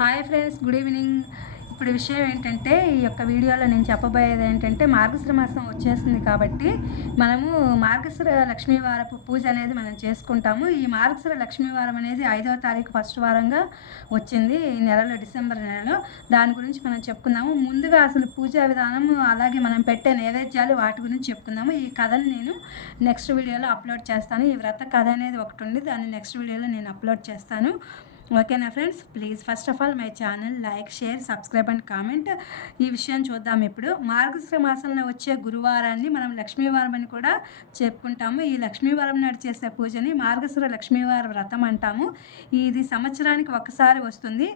Hi friends, good evening. ఇప్పుడు విషయం ఏంటంటే, ఈ యొక్క వీడియోలో నేను చెప్పబోయేది ఏంటంటే, మార్గశిర మాసం వచ్చేస్తుంది కాబట్టి మనము మార్గశిర లక్ష్మీవారపు పూజ అనేది మనం చేసుకుంటాము. ఈ మార్గశిర లక్ష్మీవారం అనేది 5వ తారీఖు ఫస్ట్ వారంగా వచ్చింది ఈ నెలలో, డిసెంబర్ నెలలో. దాని గురించి మనం చెప్పుకుందాము. ముందుగా అసలు పూజా విధానం, అలాగే మనం పెట్టే నైవేద్యాలు, వాటి గురించి చెప్పుకుందాము. ఈ కథను నేను నెక్స్ట్ వీడియోలో అప్లోడ్ చేస్తాను. ఈ వ్రత కథ అనేది ఒకటి ఉంది, దాన్ని నెక్స్ట్ వీడియోలో నేను అప్లోడ్ చేస్తాను. ఓకేనా friends, please first of all my channel like, share, subscribe and comment. ఈ విషయాన్ని చూద్దాం. ఇప్పుడు మార్గశిర మాసంలో వచ్చే గురువారాన్ని మనం లక్ష్మీవారం అని కూడా చెప్పుకుంటాము. ఈ లక్ష్మీవారం నాడు చేసే పూజని మార్గశిర లక్ష్మీవార వ్రతం అంటాము. ఇది సంవత్సరానికి ఒకసారి వస్తుంది.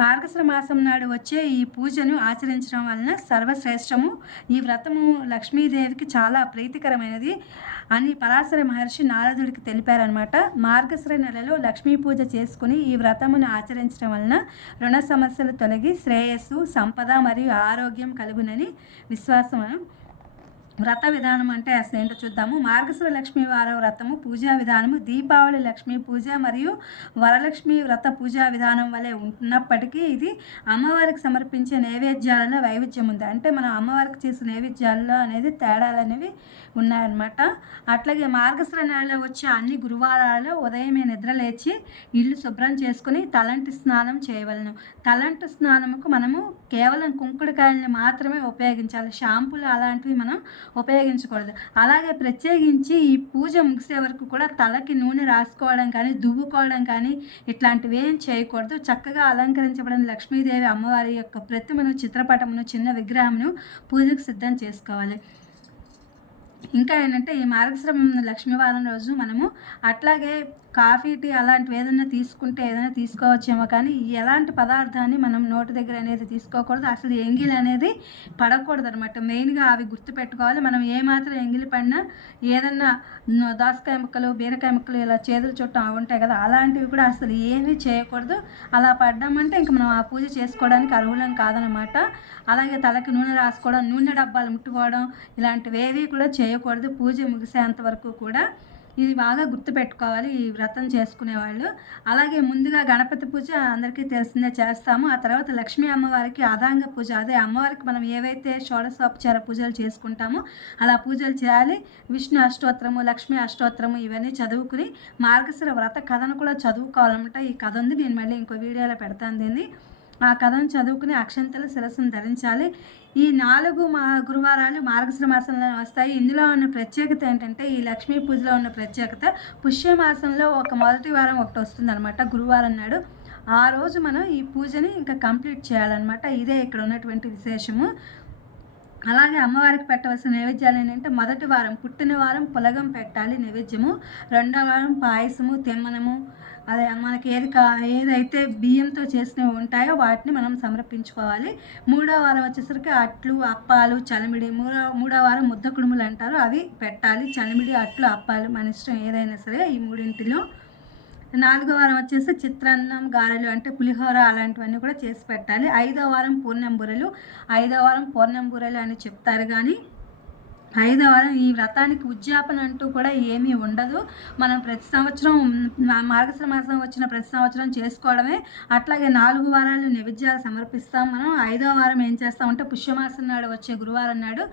మార్గశిర మాసం నాడు వచ్చే ఈ పూజను ఆచరించడం వలన సర్వశ్రేష్టము. ఈ వ్రతము లక్ష్మీదేవికి చాలా ప్రీతికరమైనది అని పరాశర మహర్షి నారదుడికి తెలిపారనమాట. మార్గశిర నెలలో లక్ష్మీ పూజ చేసుకుని ఈ వ్రతమును ఆచరించడం వలన రుణ సమస్యలు తొలగి శ్రేయస్సు, సంపద మరియు ఆరోగ్యం కలుగునని విశ్వాసం. వ్రత విధానం అంటే అసలు ఏంటో చూద్దాము. మార్గశిర లక్ష్మీవార వ్రతము పూజా విధానము దీపావళి లక్ష్మీ పూజ మరియు వరలక్ష్మి వ్రత పూజా విధానం వలె ఉన్నప్పటికీ ఇది అమ్మవారికి సమర్పించే నైవేద్యాలలో వైవిధ్యం ఉంది. అంటే మనం అమ్మవారికి చేసే నైవేద్యాలలో అనేది తేడాలు అనేవి ఉన్నాయన్నమాట. అట్లాగే మార్గశిర నెలలో వచ్చే అన్ని గురువారాలలో ఉదయమే నిద్రలేచి ఇల్లు శుభ్రం చేసుకుని తలంటి స్నానం చేయవలను. తలంటి స్నానముకు మనము కేవలం కుంకుడుకాయలని మాత్రమే ఉపయోగించాలి. షాంపూలు అలాంటివి మనం ఉపయోగించకూడదు. అలాగే ప్రత్యేకించి ఈ పూజ ముగిసే వరకు కూడా తలకి నూనె రాసుకోవడం కానీ, దువ్వుకోవడం కానీ ఇట్లాంటివి ఏం చేయకూడదు. చక్కగా అలంకరించబడిన లక్ష్మీదేవి అమ్మవారి యొక్క ప్రతిమను, చిత్రపటమును, చిన్న విగ్రహమును పూజకు సిద్ధం చేసుకోవాలి. ఇంకా ఏంటంటే, ఈ మార్గశిర లక్ష్మీవారం రోజు మనము అట్లాగే కాఫీ, టీ అలాంటివి ఏదైనా తీసుకుంటే ఏదైనా తీసుకోవచ్చేమో, కానీ ఎలాంటి పదార్థాన్ని మనం నోటి దగ్గర అనేది తీసుకోకూడదు. అసలు ఎంగిలి అనేది పడకూడదు అనమాట. మెయిన్గా అవి గుర్తుపెట్టుకోవాలి. మనం ఏమాత్రం ఎంగిలి పడినా ఏదన్నా దోసకాయ ముక్కలు, బీరకాయ ముక్కలు ఇలా చేతులు చుట్టం అవి ఉంటాయి కదా, అలాంటివి కూడా అసలు ఏమీ చేయకూడదు. అలా పడ్డామంటే ఇంక మనం ఆ పూజ చేసుకోవడానికి అర్హులం కాదనమాట. అలాగే తలకి నూనె రాసుకోవడం, నూనె డబ్బాలు ముట్టుకోవడం ఇలాంటివి ఏవి కూడా చేయకూడదు పూజ ముగిసేంత వరకు కూడా. ఇది బాగా గుర్తుపెట్టుకోవాలి ఈ వ్రతం చేసుకునేవాళ్ళు. అలాగే ముందుగా గణపతి పూజ అందరికీ తెలిసిందే, చేస్తాము. ఆ తర్వాత లక్ష్మీ అమ్మవారికి ఆదాంగ పూజ, అదే అమ్మవారికి మనం ఏవైతే షోడశోపచార పూజలు చేసుకుంటామో అలా పూజలు చేయాలి. విష్ణు అష్టోత్తరము, లక్ష్మీ అష్టోత్తరము ఇవన్నీ చదువుకుని మార్గశిర వ్రత కథను కూడా చదువుకోవాలన్నమాట. ఈ కథ ఉంది, నేను మళ్ళీ ఇంకో వీడియోలో పెడతాను దీన్ని. ఆ కథను చదువుకుని అక్షంతలు శిరస్సును ధరించాలి. ఈ 4 గురువారాలు మార్గశిర మాసంలో వస్తాయి. ఇందులో ఉన్న ప్రత్యేకత ఏంటంటే, ఈ లక్ష్మీ పూజలో ఉన్న ప్రత్యేకత పుష్యమాసంలో ఒక మొదటి వారం ఒకటి వస్తుందన్నమాట, గురువారం నాడు. ఆ రోజు మనం ఈ పూజని ఇంకా కంప్లీట్ చేయాలన్నమాట. ఇదే ఇక్కడ ఉన్నటువంటి విశేషము. అలాగే అమ్మవారికి పెట్టవలసిన నైవేద్యాలు ఏంటంటే, మొదటి వారం పుట్టిన వారం పులగం పెట్టాలి నైవేద్యము. రెండవ వారం పాయసము, తెమ్మనము, అదే మనకి ఏదైతే బియ్యంతో చేసినవి ఉంటాయో వాటిని మనం సమర్పించుకోవాలి. మూడో వారం వచ్చేసరికి అట్లు, అప్పాలు, చలిమిడి. మూడో వారం ముద్ద కుడుములు అంటారు, అవి పెట్టాలి. చలిమిడి, అట్లు, అప్పాలు మన ఇష్టం ఏదైనా సరే ఈ మూడింటిలో. 4వ వారం వచ్చేసి చిత్రాన్నం, గారెలు అంటే పులిహోర అలాంటివన్నీ కూడా చేసి పెట్టాలి. 5వ వారం పూర్ణం బూరెలు. 5వ వారం పూర్ణం బూరెలు అని చెప్తారు, కానీ 5వ వారం ఈ వ్రతానికి ఉద్యాపన అంటూ కూడా ఏమీ ఉండదు. మనం ప్రతి సంవత్సరం మార్గశిర మాసం వచ్చిన ప్రతి సంవత్సరం చేసుకోవడమే. అట్లాగే 4 వారాలు నైవేద్యాలు సమర్పిస్తాం. మనం 5వ వారం ఏం చేస్తామంటే, పుష్యమాసం నాడు వచ్చే గురువారం నాడు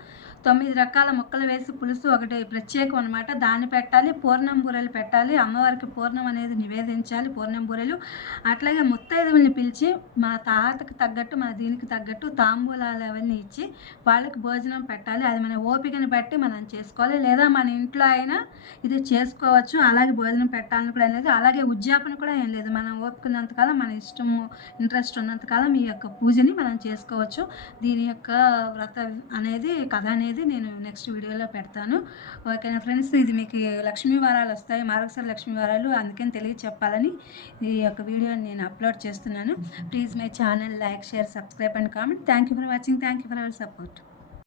9 రకాల ముక్కలు వేసి పులుసు ఒకటి ప్రత్యేకం అనమాట, దాన్ని పెట్టాలి. పూర్ణం బూరెలు పెట్టాలి. అమ్మవారికి పూర్ణం అనేది నివేదించాలి, పూర్ణం బూరెలు. అట్లాగే ముత్తైదువుల్ని పిలిచి మన తాతకు తగ్గట్టు, మన దీనికి తగ్గట్టు తాంబూలాలు అవన్నీ ఇచ్చి వాళ్ళకి భోజనం పెట్టాలి. అది మన ఓపికని బట్టి మనం చేసుకోవాలి, లేదా మన ఇంట్లో అయినా ఇది చేసుకోవచ్చు. అలాగే భోజనం పెట్టాలని కూడా లేదు. అలాగే ఉద్యాపన కూడా ఏం లేదు. మనం ఓపుకున్నంతకాలం, మన ఇష్టము ఇంట్రెస్ట్ ఉన్నంతకాలం ఈ యొక్క పూజని మనం చేసుకోవచ్చు. దీని యొక్క వ్రత అనేది, కథ అనేది నేను నెక్స్ట్ వీడియోలో పెడతాను. ఓకేనా ఫ్రెండ్స్, ఇది మీకు లక్ష్మీ వారాలు వస్తాయి, మార్గశిర లక్ష్మీ వారాలు, అందుకని తెలియచెప్పాలని ఈ యొక్క వీడియోని నేను అప్లోడ్ చేస్తున్నాను. Please my channel like, share, subscribe and comment. Thank you for watching. Thank you for our support.